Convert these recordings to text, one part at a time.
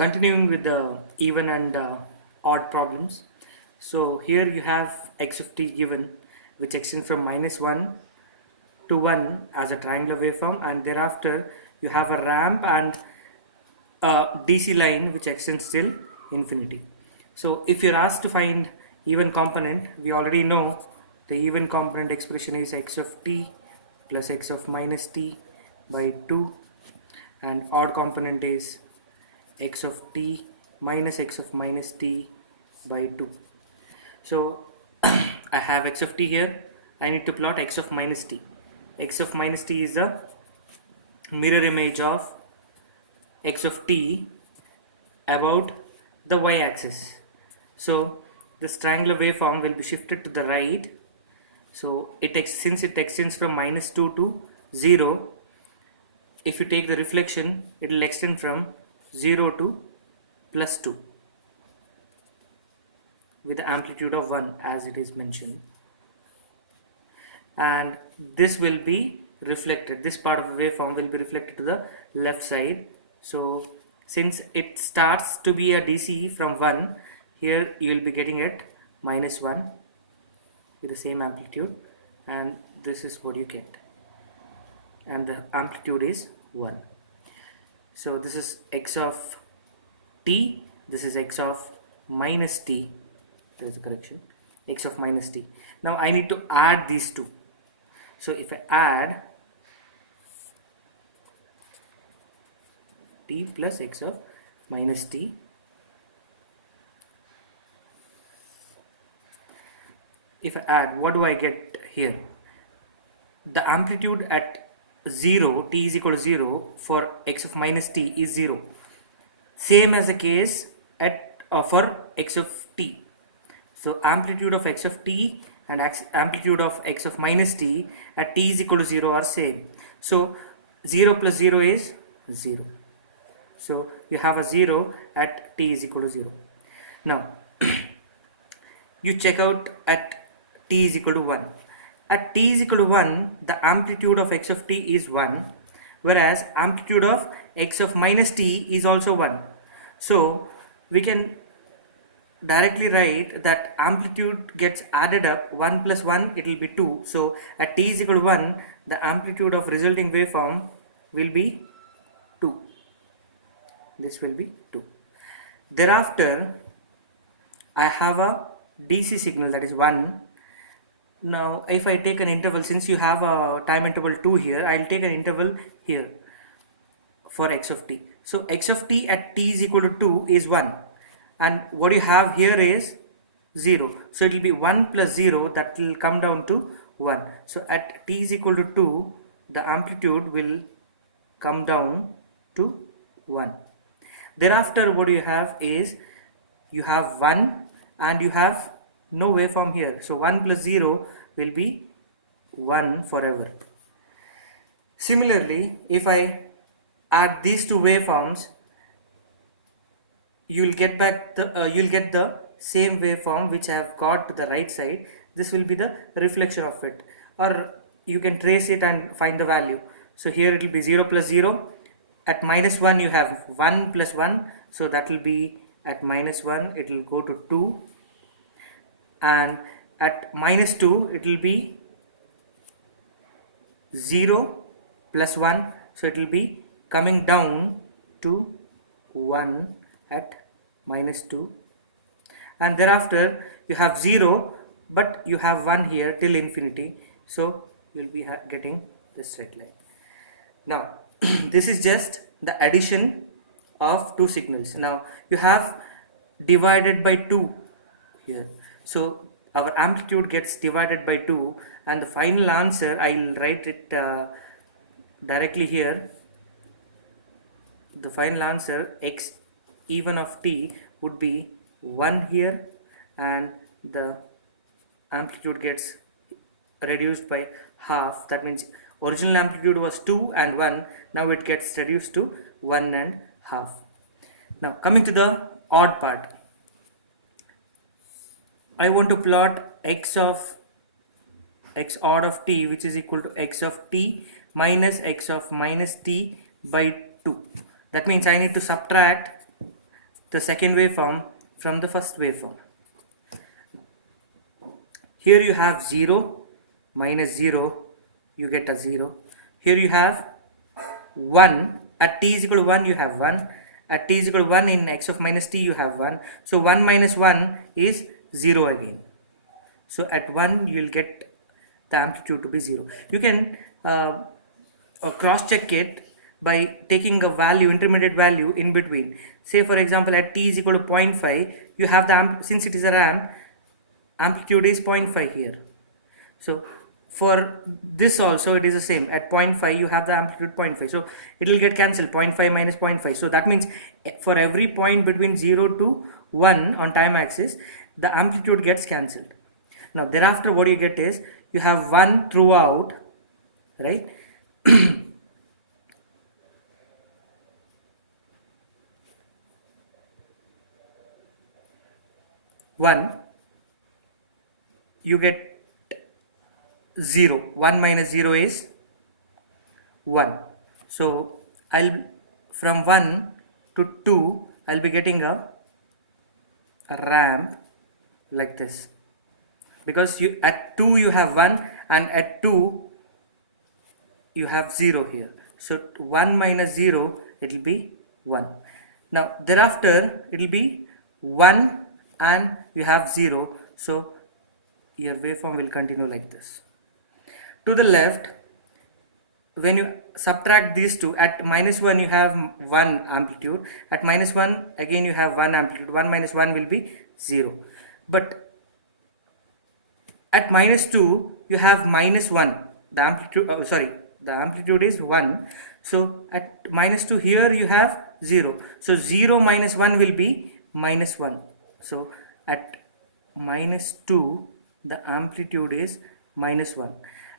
Continuing with the even and odd problems. So here you have x of t given, which extends from -1 to 1 as a triangular waveform, and thereafter you have a ramp and a DC line which extends till infinity. So if you're asked to find even component, we already know the even component expression is x of t plus x of minus t by 2, and odd component is x of t minus x of minus t by 2. So I have x of t here. I need to plot x of minus t. X of minus t is the mirror image of x of t about the y-axis. So this triangular waveform will be shifted to the right. So since it extends from -2 to 0, if you take the reflection, it will extend from 0 to +2 with the amplitude of 1 as it is mentioned. And this will be reflected, this part of the waveform will be reflected to the left side. So since it starts to be a DC from 1, here you will be getting it -1 with the same amplitude, and this is what you get, and the amplitude is 1. So this is x of t, this is x of minus t, there is a correction, x of minus t. Now I need to add these two. So if I add t plus x of minus t, if I add, what do I get here? The amplitude at 0, t is equal to 0 for x of minus t is 0. Same as the case at for x of t. So amplitude of x of t and amplitude of x of minus t at t is equal to 0 are same. So 0 plus 0 is 0. So you have a 0 at t is equal to 0. Now you check out at t is equal to 1. At t is equal to 1, the amplitude of x of t is 1, whereas amplitude of x of minus t is also 1. So we can directly write that amplitude gets added up, 1 plus 1, it will be 2. So at t is equal to 1, the amplitude of resulting waveform will be 2. This will be 2. Thereafter I have a DC signal, that is 1. Now if I take an interval, since you have a time interval 2 here, I will take an interval here for x of t. So x of t at t is equal to 2 is 1, and what you have here is 0. So it will be 1 plus 0, that will come down to 1. So at t is equal to 2, the amplitude will come down to 1. Thereafter what you have is, you have 1 and you have no waveform here. So 1 plus 0 will be 1 forever. Similarly, if I add these two waveforms, you will get back the you will get the same waveform which I have got to the right side. This will be the reflection of it, or you can trace it and find the value. So here it will be 0 plus 0. At -1 you have 1 plus 1, so that will be at -1 it will go to 2, and at -2 it will be 0 plus 1, so it will be coming down to 1 at -2, and thereafter you have 0 but you have 1 here till infinity, so you will be getting this straight line. Now this is just the addition of two signals. Now you have divided by 2 here, so our amplitude gets divided by 2, and the final answer, I will write it directly here. The final answer, x even of t, would be 1 here, and the amplitude gets reduced by half. That means original amplitude was 2 and 1, now it gets reduced to 1 and half. Now coming to the odd part, I want to plot x odd of t, which is equal to x of t minus x of minus t by 2. That means I need to subtract the second waveform from the first waveform. Here you have 0 minus 0, you get a 0. Here you have 1, at t is equal to 1 you have 1, at t is equal to 1 in x of minus t you have 1. So 1 minus 1 is 0 again. So at 1 you will get the amplitude to be 0. You can cross check it by taking a value, intermediate value in between. Say for example at t is equal to 0.5, you have the since it is a ramp, amplitude is 0.5 here. So for this also it is the same, at 0.5 you have the amplitude 0.5, so it will get cancelled, 0.5 minus 0.5. So that means for every point between 0 to 1 on time axis, the amplitude gets cancelled. Now thereafter what you get is you have 1 throughout, right? 1, you get 0. 1 minus 0 is 1. So I'll from 1 to 2 I'll be getting a ramp like this, because you at 2 you have 1 and at 2 you have 0 here. So 1 minus 0, it will be 1. Now thereafter it will be 1 and you have 0. So your waveform will continue like this. To the left, when you subtract these two, at minus 1 you have 1 amplitude, at minus 1 again you have 1 amplitude, 1 minus 1 will be 0. But at minus 2 you have minus 1, the amplitude, the amplitude is 1. So at minus 2 here you have 0. So 0 minus 1 will be minus 1. So at minus 2 the amplitude is minus 1.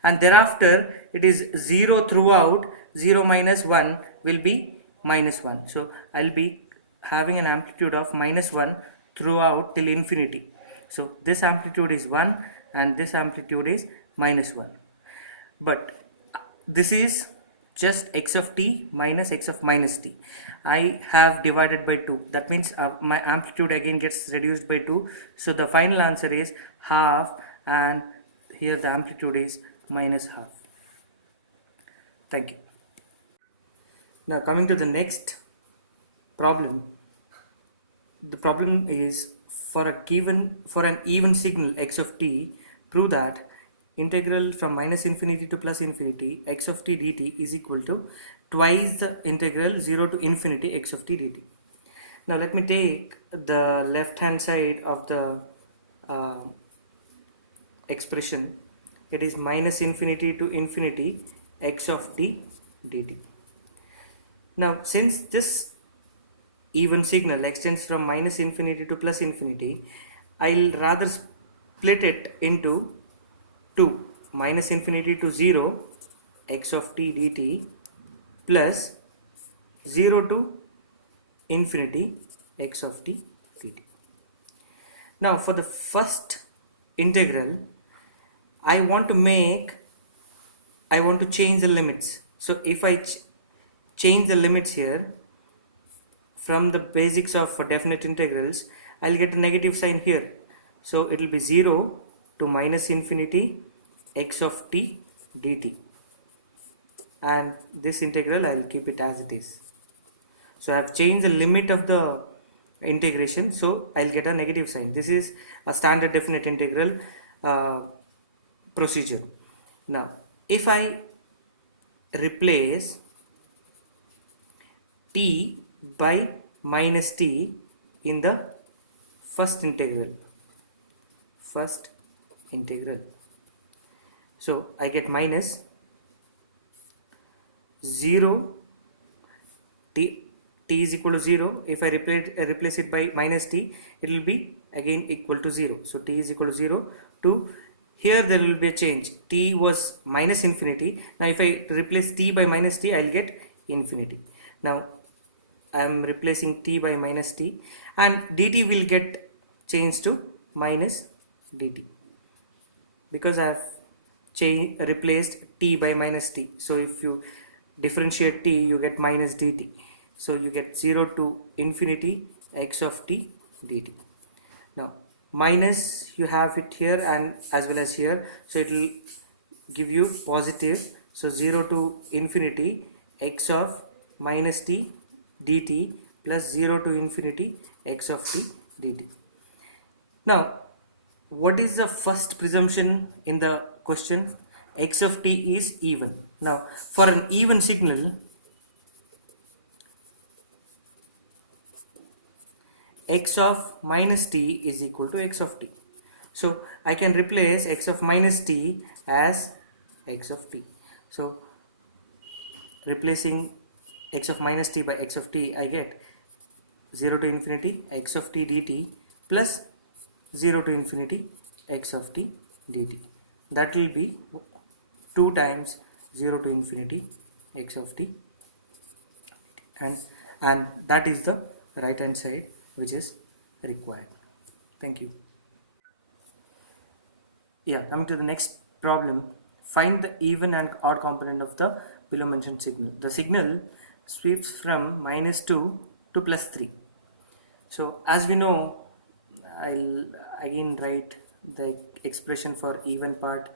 And thereafter it is 0 throughout, 0 minus 1 will be minus 1. So I'll be having an amplitude of minus 1 throughout till infinity. So this amplitude is 1 and this amplitude is minus 1. But this is just x of t minus x of minus t. I have divided by 2. That means my amplitude again gets reduced by 2. So the final answer is half, and here the amplitude is minus half. Thank you. Now coming to the next problem. The problem is for an even signal x of t, prove that integral from minus infinity to plus infinity x of t dt is equal to twice the integral 0 to infinity x of t dt. Now let me take the left hand side of the expression. It is minus infinity to infinity x of t dt. Now since this even signal extends from minus infinity to plus infinity, I'll rather split it into 2, minus infinity to 0 x of t dt plus 0 to infinity x of t dt. Now for the first integral, I want to change the limits. So if I change the limits here from the basics of definite integrals, I'll get a negative sign here. So it will be 0 to minus infinity x of t dt, and this integral I will keep it as it is. So I have changed the limit of the integration, so I'll get a negative sign. This is a standard definite integral procedure. Now if I replace t by minus t in the first integral, so I get minus 0 t is equal to 0. If I replace it by minus t, it will be again equal to 0. So t is equal to 0 to here there will be a change. T was minus infinity. Now if I replace t by minus t, I'll get infinity. Now I am replacing t by minus t, and dt will get changed to minus dt, because I have replaced t by minus t. So if you differentiate t, you get minus dt. So you get 0 to infinity x of t dt. Now minus you have it here and as well as here, so it will give you positive. So 0 to infinity x of minus t dt plus 0 to infinity x of t dt. Now what is the first presumption in the question? X of t is even. Now for an even signal, x of minus t is equal to x of t. So I can replace x of minus t as x of t. So replacing x of minus t by x of t, I get 0 to infinity x of t dt plus 0 to infinity x of t dt. That will be 2 times 0 to infinity x of t, and that is the right hand side which is required. Thank you. Yeah, coming to the next problem, find the even and odd component of the below mentioned signal. The signal sweeps from -2 to +3. So as we know, I'll again write the expression for even part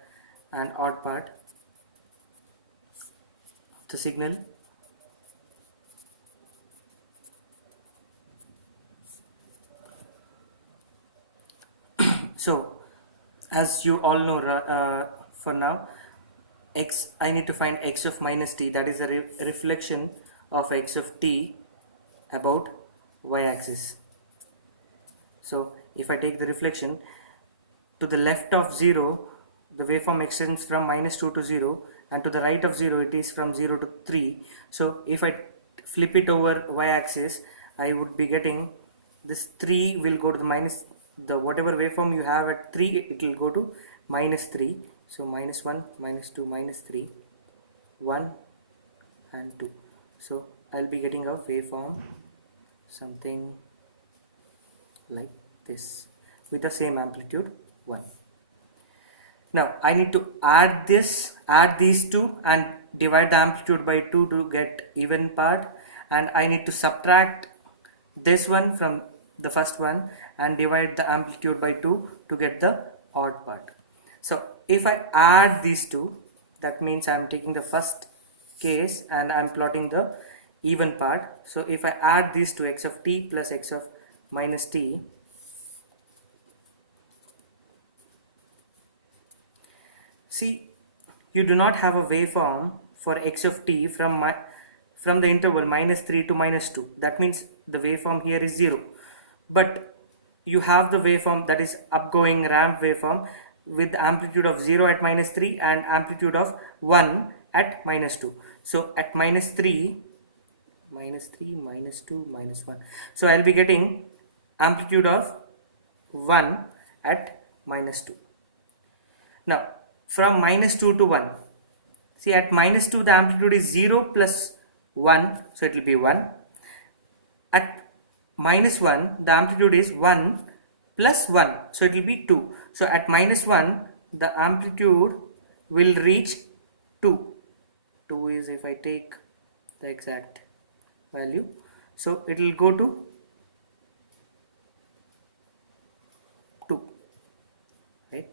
and odd part. The signal so as you all know, for now x, I need to find x of minus t, that is a reflection of x of t about y-axis. So if I take the reflection to the left of 0, the waveform extends from -2 to 0, and to the right of 0 it is from 0 to 3. So if I flip it over y-axis, I would be getting this 3 will go to the minus, the whatever waveform you have at 3, it will go to -3. So -1, -2, -3, 1 and 2. So I'll be getting a waveform something like this with the same amplitude 1. Now I need to add these two and divide the amplitude by 2 to get even part, and I need to subtract this one from the first one and divide the amplitude by 2 to get the odd part. So if I add these two, that means I am taking the first case and I am plotting the even part. So if I add these two, x of t plus x of minus t, see, you do not have a waveform for x of t from the interval -3 to -2. That means the waveform here is 0. But you have the waveform that is upgoing ramp waveform with amplitude of 0 at -3 and amplitude of 1 at -2. So at -3, -3, -2, -1. So I'll be getting amplitude of 1 at -2. Now from -2 to 1, see at -2 the amplitude is 0 plus 1, so it will be 1. At -1 the amplitude is 1 plus 1, so it will be 2. So at -1 the amplitude will reach 2. 2 is, if I take the exact value, so it will go to 2, right?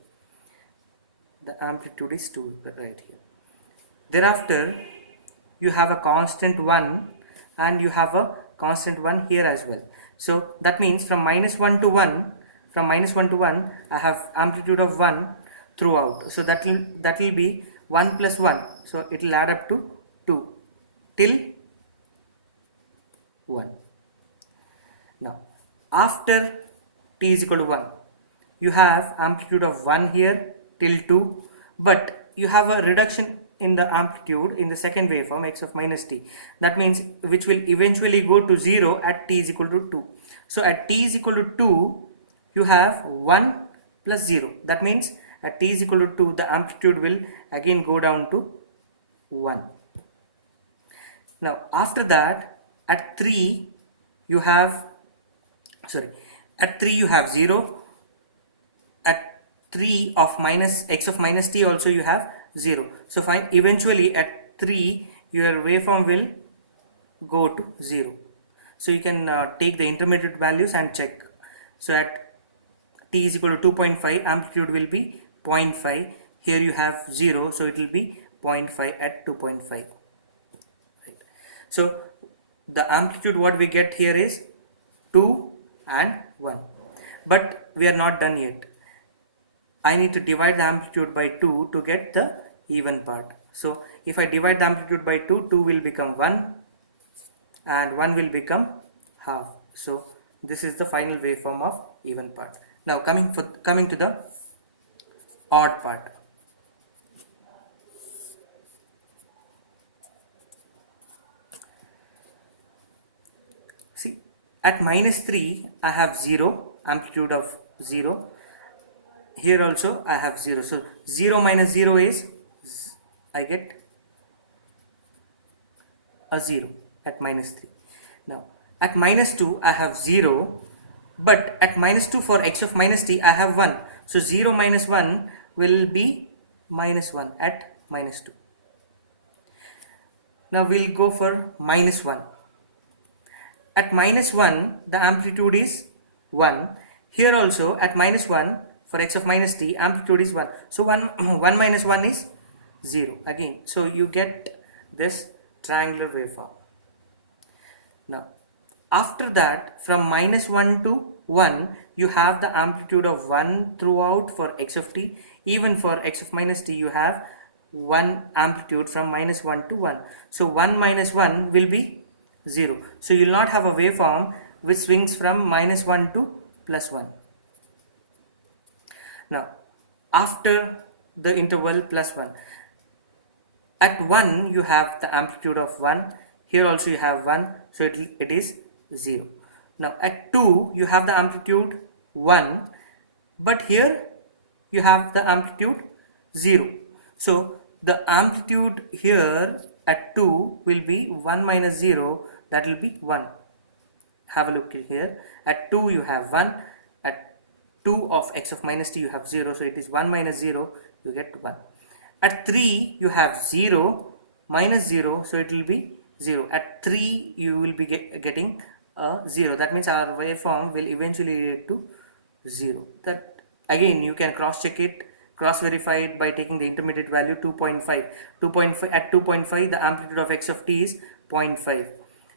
The amplitude is 2 right here. Thereafter you have a constant 1 and you have a constant 1 here as well. So that means from -1 to 1, I have amplitude of 1 throughout. So that will be 1 plus 1. So it will add up to 2 till 1. Now after t is equal to 1, you have amplitude of 1 here till 2, but you have a reduction in the amplitude in the second waveform x of minus t. That means which will eventually go to 0 at t is equal to 2. So at t is equal to 2, you have 1 plus 0. That means at t is equal to 2, the amplitude will again go down to 1. Now after that, at 3 you have, at 3 you have 0. At 3 of x of minus t also you have 0. So fine, eventually at 3 your waveform will go to 0. So you can take the intermediate values and check. So at t is equal to 2.5, amplitude will be 0.5. Here you have 0, so it will be 0.5 at 2.5. Right. So the amplitude what we get here is 2 and 1. But we are not done yet. I need to divide the amplitude by 2 to get the even part. So if I divide the amplitude by 2, 2 will become 1 and 1 will become half. So this is the final waveform of even part. Now coming to the odd part. See, at -3 I have 0, amplitude of 0. Here also I have 0. So 0 minus 0 is, I get a 0 at -3. Now at -2 I have 0, but at -2 for x of minus t I have 1. So 0 minus 1 will be -1 at -2. Now we'll go for -1. At -1 the amplitude is 1. Here also at -1 for x of minus t amplitude is 1. So 1 minus 1 is 0 again. So you get this triangular waveform. Now after that, from -1 to 1 you have the amplitude of 1 throughout for x of t. Even for x of minus t you have 1 amplitude from -1 to 1. So 1 minus 1 will be 0. So you will not have a waveform which swings from -1 to +1. Now after the interval +1, at 1 you have the amplitude of 1. Here also you have 1, so it is 0. Now at 2 you have the amplitude 1, but here you have the amplitude 0. So the amplitude here at 2 will be 1 minus 0, that will be 1. Have a look here. At 2 you have 1, at 2 of x of minus t you have 0, so it is 1 minus 0, you get 1. At 3 you have 0 minus 0, so it will be 0. At 3 you will be getting 0. That means our waveform will eventually lead to 0. That again you can cross check it, cross verify it by taking the intermediate value 2.5. 2.5 at 2.5 the amplitude of x of t is 0.5,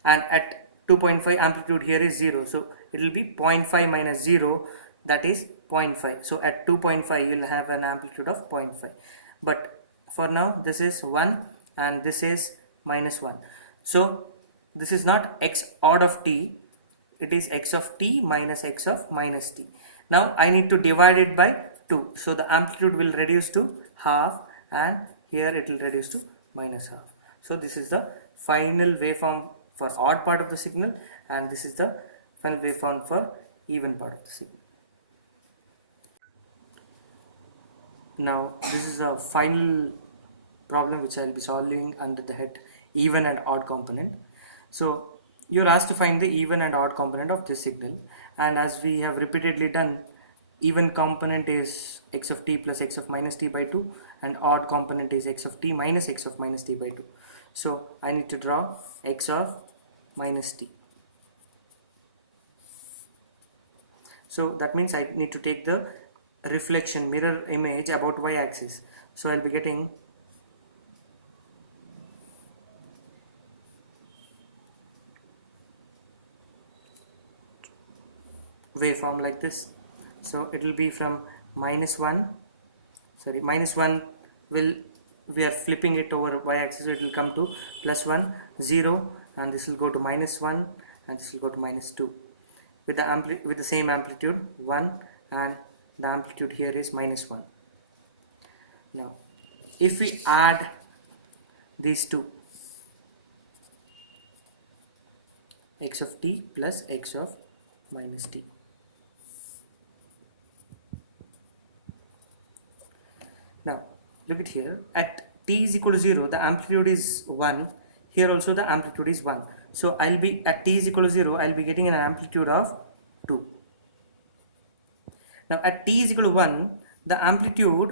and at 2.5 amplitude here is 0, so it will be 0.5 minus 0, that is 0.5. So at 2.5 you will have an amplitude of 0.5. But for now this is 1 and this is -1. So this is not x odd of t, it is x of t minus x of minus t. Now I need to divide it by 2. So the amplitude will reduce to half and here it will reduce to -half. So this is the final waveform for odd part of the signal, and this is the final waveform for even part of the signal. Now this is a final problem which I will be solving under the head even and odd component. So you are asked to find the even and odd component of this signal, and as we have repeatedly done, even component is x of t plus x of minus t by 2 and odd component is x of t minus x of minus t by 2. So I need to draw x of minus t. So that means I need to take the reflection mirror image about y-axis. So I'll be getting waveform like this. So it will be from -1 will, we are flipping it over y-axis, so it will come to +1, 0, and this will go to -1 and this will go to -2 with the same amplitude 1, and the amplitude here is -1. Now if we add these two, x of t plus x of minus t, now look at here, at t is equal to 0 the amplitude is 1, here also the amplitude is 1, so I'll be at t is equal to 0 I'll be getting an amplitude of 2. Now at t is equal to 1 the amplitude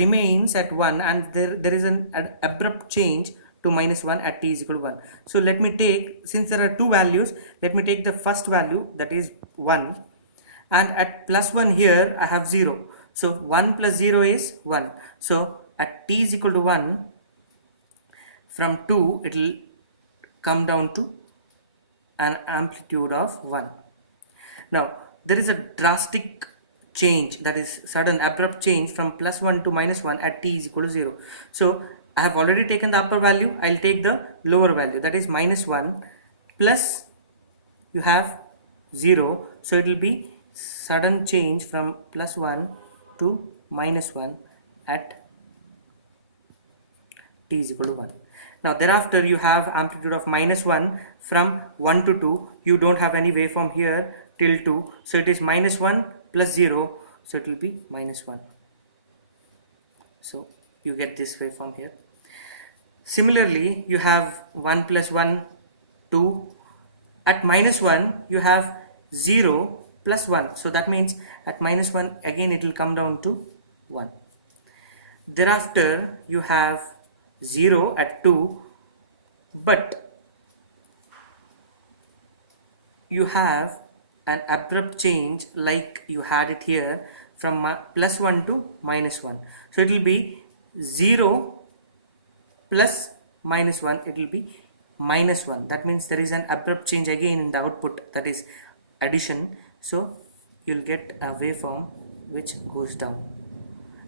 remains at 1 and there is an abrupt change to minus 1 at t is equal to 1. So let me take, since there are two values, let me take the first value, that is 1, and at plus 1 here I have 0. So 1 plus 0 is 1. So at t is equal to 1, from 2 it will come down to an amplitude of 1. Now there is a drastic change, that is sudden abrupt change from plus 1 to minus 1 at t is equal to 0. So I have already taken the upper value, I will take the lower value, that is minus 1 plus you have 0. So it will be sudden change from plus 1 to minus 1 at t is equal to 1. Now thereafter you have amplitude of minus 1 from 1 to 2. You don't have any waveform here till 2. So it is minus 1 plus 0. So it will be minus 1. So you get this waveform here. Similarly, you have 1 plus 1, 2. At minus 1 you have 0 plus 1. So that means at minus 1 again it will come down to 1. Thereafter you have 0 at 2, but you have an abrupt change like you had it here from plus 1 to minus 1. So it will be 0 plus minus 1, it will be minus 1. That means there is an abrupt change again in the output, that is addition. So you will get a waveform which goes down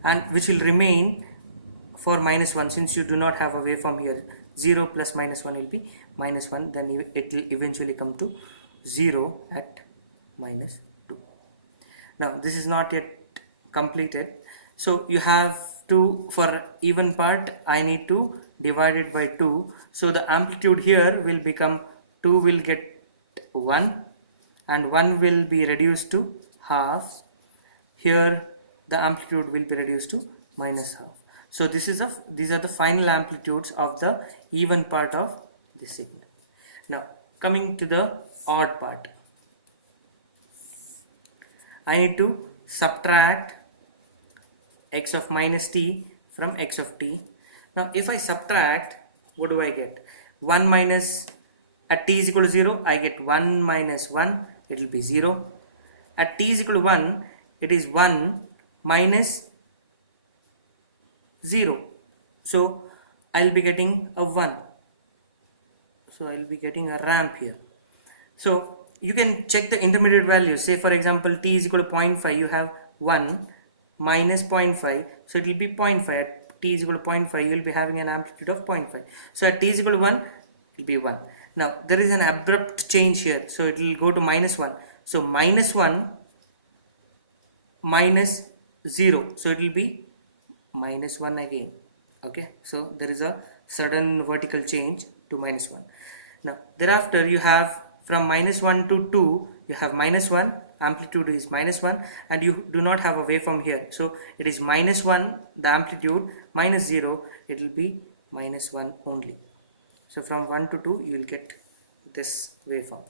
and which will remain for minus 1, since you do not have a waveform here. 0 plus minus 1 will be minus 1, then it will eventually come to 0 at minus 2. Now this is not yet completed. So you have to, for even part I need to divide it by 2. So the amplitude here will become 2 will get 1 and 1 will be reduced to half. Here the amplitude will be reduced to minus half. So these are the final amplitudes of the even part of the signal. Now coming to the odd part, I need to subtract x of minus t from x of t. Now if I subtract, what do I get? 1 minus, at t is equal to 0 I get 1 minus 1, it will be 0. At t is equal to 1, it is 1 minus 0. So I will be getting a 1. So I will be getting a ramp here. So you can check the intermediate values. Say for example t is equal to 0.5, you have 1 minus 0.5, so it will be 0.5. At t is equal to 0.5 you will be having an amplitude of 0.5. So at t is equal to 1 it will be 1. Now there is an abrupt change here, so it will go to minus 1. So minus 1 minus 0, so it will be minus 1 again. Okay, so there is a sudden vertical change to minus 1. Now thereafter you have from minus 1 to 2, you have minus 1, amplitude is minus 1, and you do not have a waveform here. So it is minus 1 the amplitude, minus 0 it will be minus 1 only. So from 1 to 2 you will get this waveform.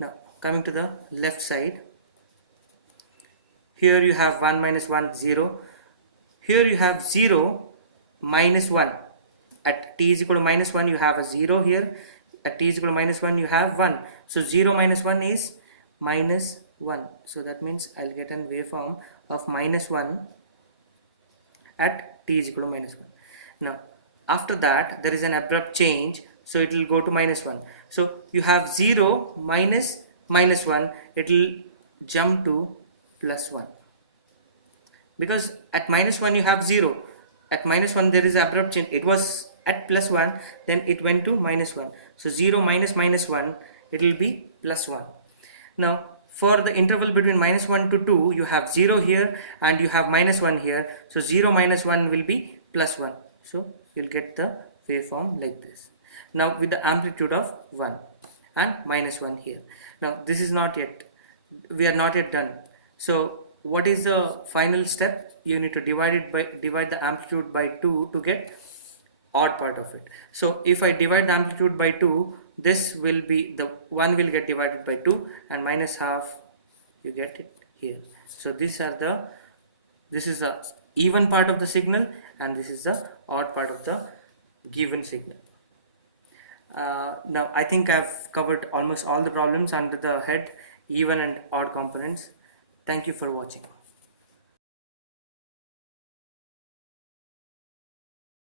Now coming to the left side, here you have 1 minus 1, 0. Here you have 0 minus 1. At t is equal to minus 1 you have a 0 here. At t is equal to minus 1 you have 1. So 0 minus 1 is minus 1. So that means I will get a waveform of minus 1 at t is equal to minus 1. Now after that there is an abrupt change, so it will go to minus 1. So you have 0 minus minus 1, it will jump to plus 1. Because at minus 1 you have 0. At minus 1 there is abrupt change. It was at plus 1, then it went to minus 1. So 0 minus minus 1, it will be plus 1. Now for the interval between minus 1 to 2, you have 0 here and you have minus 1 here. So 0 minus 1 will be plus 1. So you will get the waveform like this. Now with the amplitude of 1 and minus 1 here. Now this is not yet, we are not yet done. So what is the final step? You need to divide the amplitude by 2 to get odd part of it. So if I divide the amplitude by 2, this will be, the 1 will get divided by 2 and minus half you get it here. So this is the even part of the signal and this is the odd part of the given signal. Now I think I've covered almost all the problems under the head even and odd components. Thank you for watching.